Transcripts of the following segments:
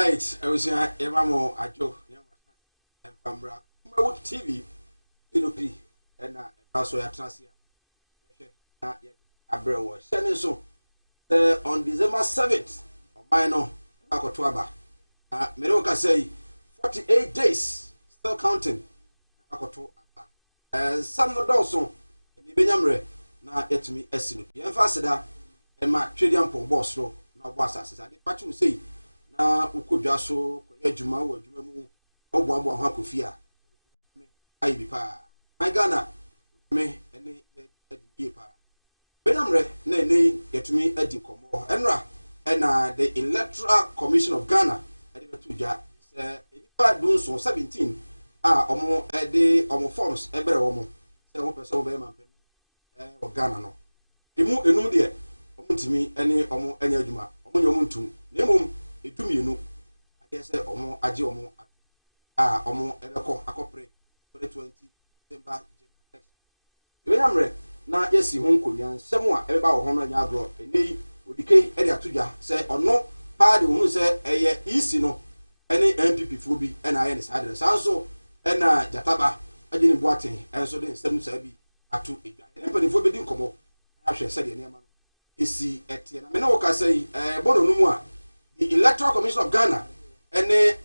Right, I was here, Emamo, a joke, and Pambra, TV, Inopi, and also a transia. Abra was sending so on December 7th, Mino, Akotwaba. Meroka say 48 days, still counting. Akoto, some of those, and Benyamre, now yet to me, Essinu. Enfasida, and my trading for boss, no, boss, as I did, but you say. Ukobya so ejuma wo adwuma mu obwabo ho akofia ayi bi pa my Ghana me ene edi pa benamre na ene yetumi adi komo enra ena the Electoral Commission of Ghana edi betuja se edipa dunso 17 omo edi omo forms ebere omo se wo pese wo be man o Ghana no emu enum de omo timi ene omo anya adwuma omo nyomo ntum na emom edumienu agese omo age omo omo ebeko akopre 2020 December January na yesi ho nkonya nsem a ebeba wo ho no nya agro enei odike ede atodwa se ono paade hunu se eye isi no ene MPP fo bi ena aye ne sadere sanso ena jataba ageni boaten enso de nsem sa bi atu edwa ene panifo bedi nkomo ahwe se de ne ma esi etie na me na wo ka sei bono no mu a the Electoral Commission of Ghana ene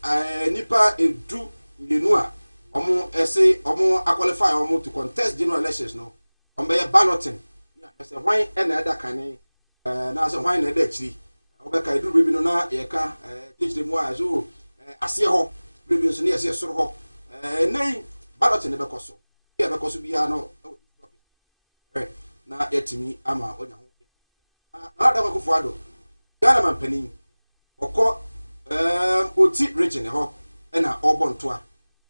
nipa edu mienu a omo ese omo qualify omo to contest general elections no omo be balloting ya ese hwan ena eda kan na ase hwan na eda chiri obeka edu bebi no na ye ka teachre mu a so ase ho bebi so na ase soro ho nei balloting ne bekoso ya bekoso bia no na yetimi ama onya ho na da ko fuado Ghana mampani oko oti region ho na obontoa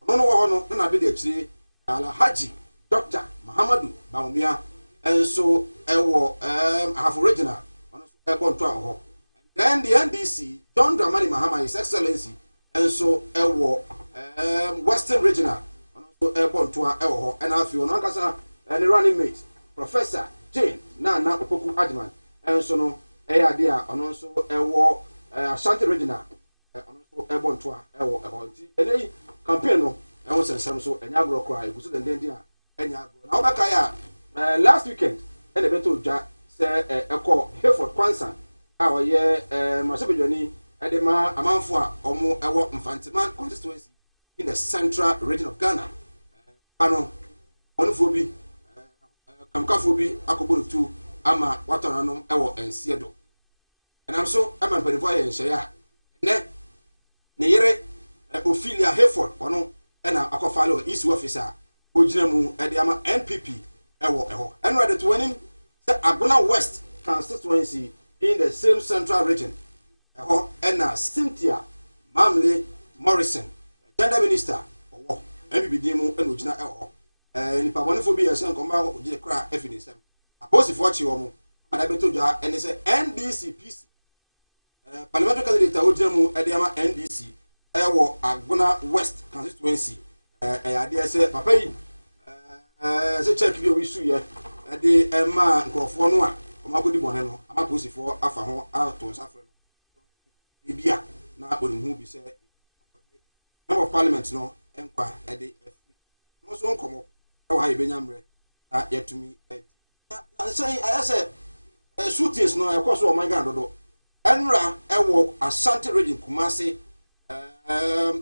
no wo ho no na be de chire Alhaji Dr. Muhammadu Bawumia enso ewo half regional ono so ebontoa ho then the NDC John Dramani Mahama His Excellency enso ewo Western regional ono so ebontoa ewo ho na afi ono ankasa the running mate Professor Jane Nana Opoku Adman enso no eyade a ono so ewo Ashanti regional ono so ebontoa ewo ehonti enei campaign no ewo sensem so enya agro kra eguso denden a enya agro na obaka ya last weekend ene beto dwa se ekọ Hayford Kwanza a oye masebejoni edema amanfo a omo ewo Mfantiman constituency in the central region of Ghana ano onfo bi kamkafo bi akoborutu ama watonanom ewo ensiedo and I'm so I'm a very voyage share ne yere Ophelia Hayford ono na akofalo isi officer ogina mu e ama NPP ewo eho and ready to win Agona West constituency in the same central region eho na Cynthia Mamle Morrison gender minister owo NPP dimu e ogina eho nipa wonfo bi yesen komba ogina kra efinisem aposifo chi wo mu ana beto dwa ene se NDC PC parliamentary candidate Ojemu Ediama NDC ewo Agona West constituency ade se papa yi se check bi owisu ye de ma nkrofo no a omagodi bone no amaposifo afa ho ato nsafre no bia na onhu bi se no parliament no enkwa de no so nkomo ewo ha Benyamre na yetumi na say ayase shootings no ekoso o manga dodo enra ewo Ashanti region Kumasi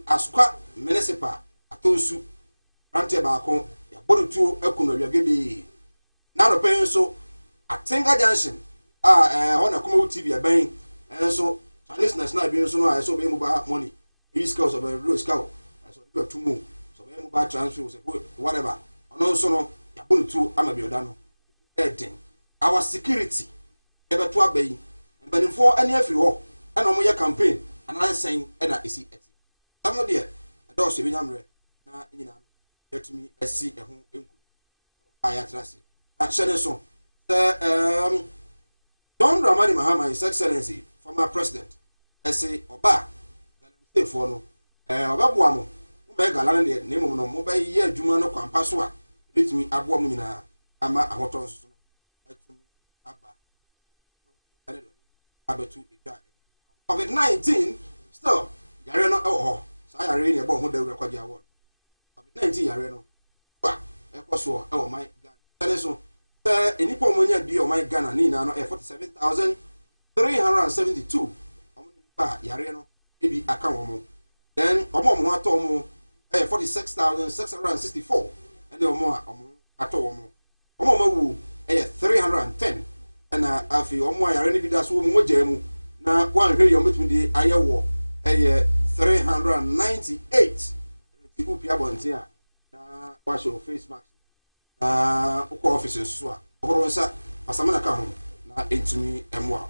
Asukwa municipal atonsu rante baako ya borutu ekunu wiagede na no pen so Atenga Junction hona kuma TV aban enso Chinese national bi so no a so be mu ba money east coast of road scout so do tumu so be mu ba transfer so whatever ono so no ya borutu ama bi oda no eden our security ebeto abai benefo any afri ho and omo ye campaign and answer na esi eti some there do so Benyamre na nyina etumi esi eho enku aya trase action so John Dramani Mahama His Excellency former president ese oba Ghana for no oba mo be Ghana ne ne mo no mo be ye adwuma no kwampa so a etumi abo mo nyina ama ahoto so etumi aba abetu COVID-19 still yare ne bo ho da wura kwaje award COVID-19 yare no fa ekoso e wo my Ghana tele so enipo monya bi o my Ghana ni na no 47,372 ba yare no ebi aka wo mo then omo ato mo 46,664 and omo ato wo mo omo wu 310 and afi omo yare ni bi da so mo jemu na one hwe yo metumi di ayewo 398 the upi abonti a na wa show face mask uko office so a horo nsa asamana ka ho na etumi emwa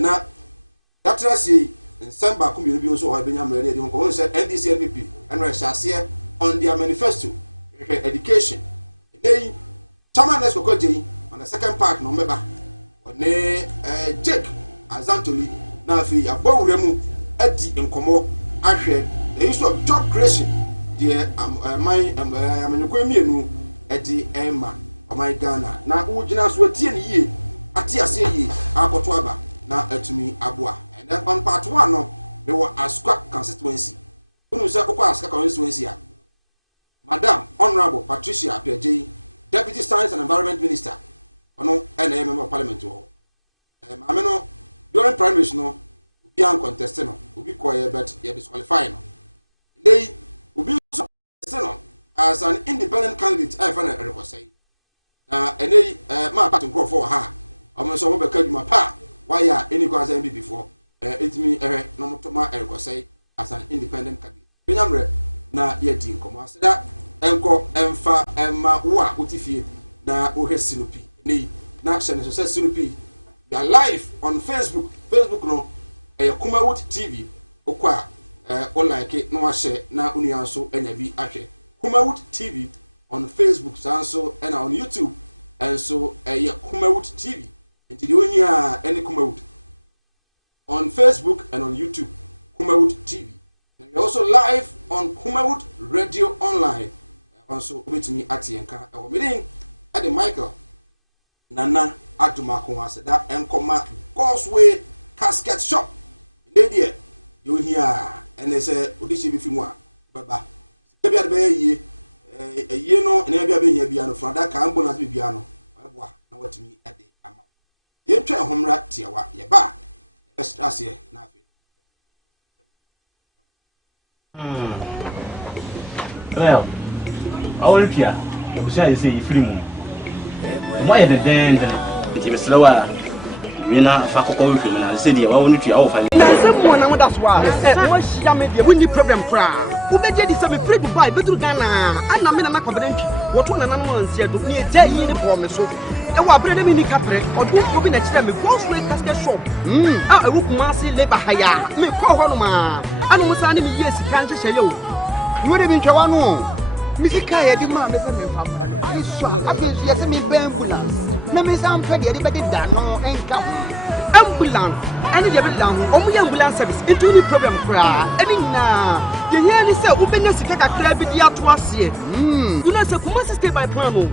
na datrasi nsamba ko bi so ha benya mrede di ko say NDC NPP and reshase on their manifesto education dey chairman let's go jey on the second part no meba one Jake Azantoli na fi abawuremu adi enkomo ahwe the issue of job creation the amanyoko mienu edi emma my Ghana na ugina so tie ne yie ate ase yie akoto aba na atumi aboa and then on part 1 no we were Asukwa constituency unu se kokwa Asukwa constituency a Madam Honorable Patricia Apiaje Deputy Science and Environment Minister ono na member of parliament ho ameno during primaries no obi an contest no obi koye but ye disqualify no dey obi so no as an independent candidate I find a request na enei ma part nko for ha omo so mo be ka duma pa why ya any cause MB before etimi no motoma request as an independent candidate benyamre na yeti nkomo aseda enko emfa emma wo a otifie na ohwe sinupi nei na channel so sinupi we are live on Facebook no Kumawood TV okwa o like no share na unianso enya bi ahwe Kumawood TV on Facebook sanso and on YouTube and so Kumawood TV and the onya any Kumawood on Facebook and on YouTube Kumawood TV and we're also live on Kumawood Radio Online also obetimi atienka e meeting at the Michael Nana Aduma Konwaseda enkoma Causeway Casket Shop Lady you here and they say odishi bi fimu a baba be bia be ye no na bia be hia bia no from that can bonus bia no boa na watimi ade ama ye twa homra tiawa ye ba extra ye na afi well all kia you say free mu why the den the slower mina fa kokko wi mina say dia wa wonu tua wo fa na se mo na woda so a wo hia me dia woni problem kra wo beje di se me free Dubai beduru Ghana ana me na confident wo to na na no ansia do ni eja yi ni bo me so e wa bre na mi ni kapre odu obi na kire me Causeway Casket Shop e wo kuma se labor haya me ko ho no ma ana mo sa ni mi yes kan hye ye o ni wo de bi ntwa no Misika ya di ma me se me fa so abisi ya se mi ben na me sam fa de be da no enka ambulance ani de be da ho omu ya ambulance service into ni problem kra ani na ye ye ni se ubenya sika kakra bi di ato ase you know se kuma stay by plan no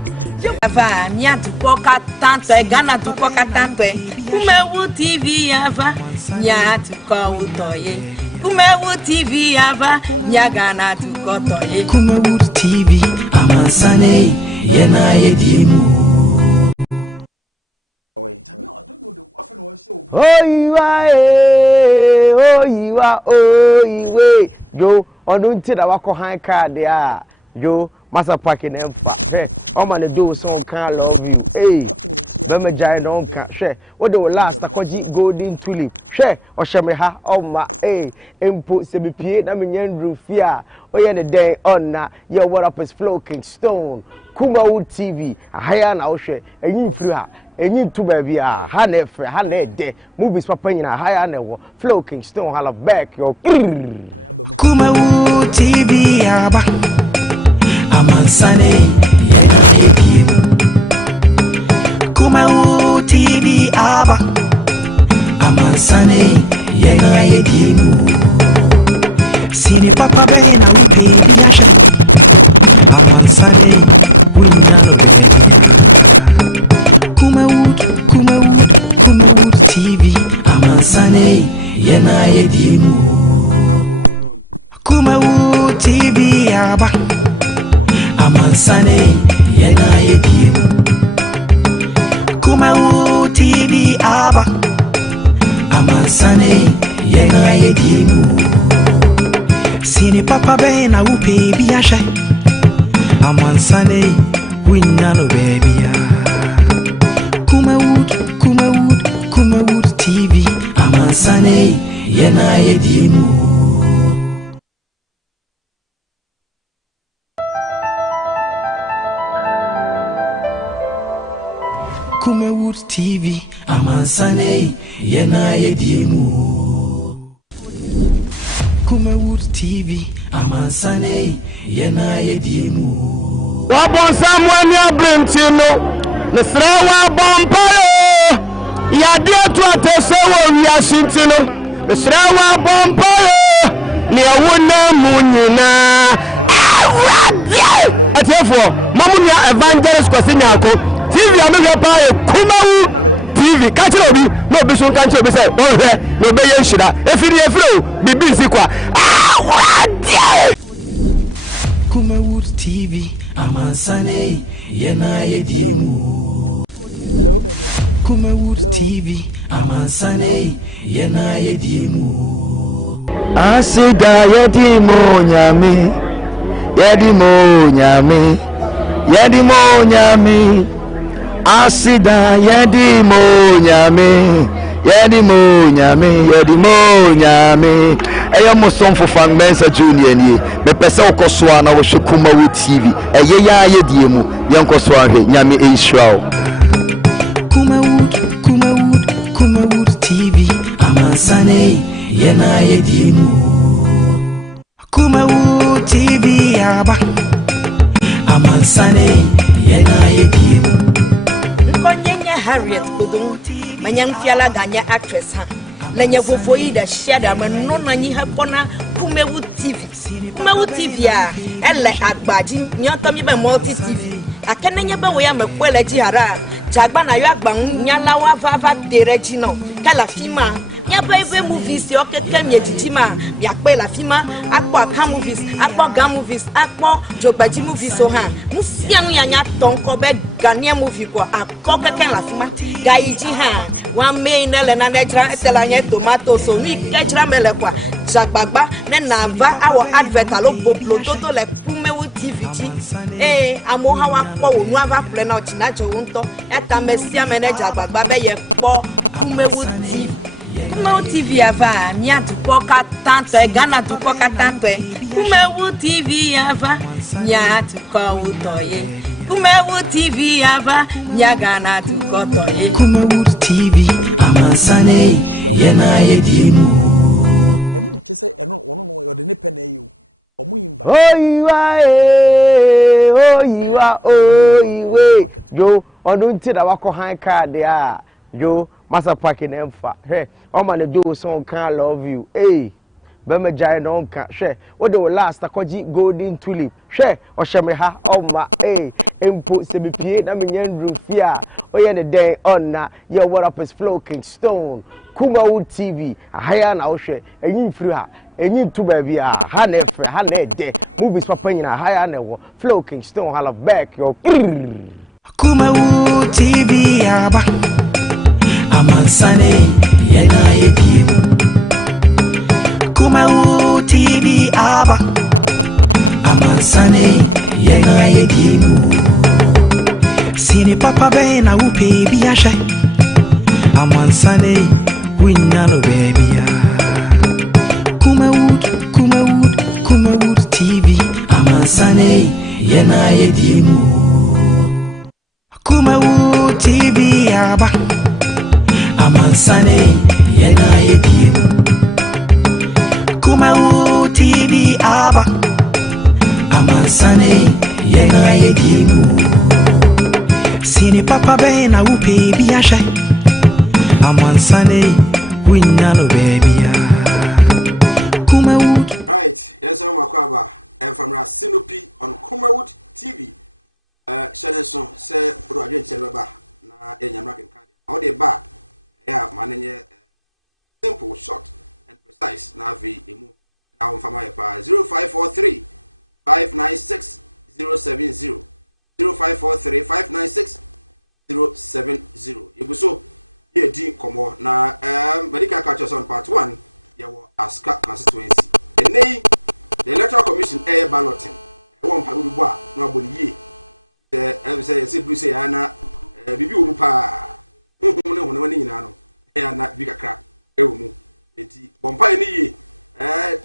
ava mia tu poka tanto e Ghana tu poka tanto e Kumawood TV ava mia tu ko utoye Kumawood TV ava mia Ghana tu ko toye Kumawood TV amansane yena yedimu oyiwe yo odun ti da wako han card ya yo Master Parking empire. Oh man, do so can love you. Hey, remember Jai don't can share. What the last Takoji golden tulip. Share or Shameha oh my hey input CBPA. I mean Rufia. Oh yeah, the day on na. Yeah, what up is Floating Stone. Kumawood TV. A higher now share. And you free her. And you two baby ah. Hane de movies papa in a higher never. Floating Stone. Hala back your. Kumawood TV aba. Amansane yedimu Kumawood TV aba Amansane yedimu Sini papa bena baby Amansane Kumawood TV Amansane yedimu Kumawood aba amansane yena yedi Kumawood TV aba amansane yena yedi Sini papa bena upe biasha amansane winnano baby Kumawood TV amansane yena yedi Kumawood TV amansane yena yedi Kumawood TV amansane yena yedi Wabon Samuel Abrentino Nesrewa Bompalo Yadia to Atesewo Yashintino Nesrewa Bompalo Niawuna Munina Hello Atefo Mamunya Evangelist Kwasinyako TV amepa Kumawood TV catch obi no be so kan obi say don he no be yen shira efiri bibi sikwa Kumawood TV amansane yena yedi Hello Kumawood TV amansane yena yedi Asida yedi mo nyami Asida yedi mo nyami Eya mo son for fan Mensa Junior ni me pesa okoswa na wo Kumawood TV eye ya yedi mu yenkoswa hwe nyami Israel Kumawood TV amansane yena yedi Kumawood TV aba amansane yena yedi Konyenya Harriet Budun manyang fiala ganya actress ha lenya vovoyi da shada mano na nyi hapona Kumawood TV a ele agbaji nyoto mi be multi TV akenenya be wo ya mekwele ji hara jagba na yo agba nyala wa va dereji no kala fima nya be movies yo keke mi ejijima mi ape la fima akpo aka movies akpo ga movies akpo jogbaji movies so ha musianu ya nya tonko be Ghanaian movie ko akko keke la fima ga iji ha wa main le na nejra etela nya tomato so mi kejra mele kwa jagbagba ne na va our advert alo boblo toto le Kumawood TV ji amo ha wa po onu ava plan na china jo nto eta mesia manager agbagba be ye po Kumawood TV Kumawood TV ava mi atupoka tanto Ghana tupoka tanto Kumawood TV ava mi atuko utoye Kumawood TV ava mi Ghana tuko toye Kumawood TV amansane yena yedi enu chese enu ono no yo de ne pen ayo omo yimba oyiwe yo odun ti da wako han card ya yo masa parking emfa he o ma ne do so kan love you be me jai no kan hwe wo de last akoji golden tulip hwe o hye me ha o ma empo se be pie na me nyan rufia o ye ne den on na ye what up is Floking Stone Kumawood TV ahaya na wo hwe enyin firi ha enyin tu ba bia ha na efe ha na ede movies papa nyina ahaya na wo Floking Stone hala back yo Kumawood TV aba amansane yena yedi Kumawood TV aba amansane yena yedi Sini papa bena upe biasha amansane winnano baby Kumawood TV amansane yena yedi Kumawood TV aba amansane yena yedi Kumawood TV aba amansane yena yedi Sini papa bena upe biasha amansane winnano baby Kumawood Right, yes, I'm Makwaba, and from Sinopi on Kumawood TV. Shadow say, Roger Chelaba, na American card. How they back, yeah, man, simple, short, and precise. Navi, now from my 0543 596 070 0543 596 070. Ibuso ye di komo na medical culture on part 1 ya wo aska constituency. Enei the electoral commission balloting. E won pa bi bo a na aboni ye. Say Bruce ya na bibi wo mu pa. Hono hono ni nyina no. Ya na bi kakra e wo mu. Enti bompa ni ye.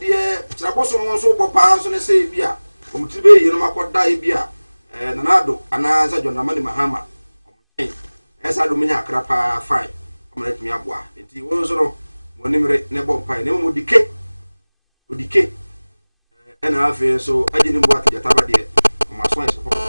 De chiraboso mo so bo pa so ne say bia. Omutibe ye no makoda e bia. Nanado ana za John Ramani Mahama. Esa do menya akra pa fine. Omna timi aboa. Enti wo so no monimre ne bompa ne mo odike. Ena afi so agye ni bo atija tabade. Maso so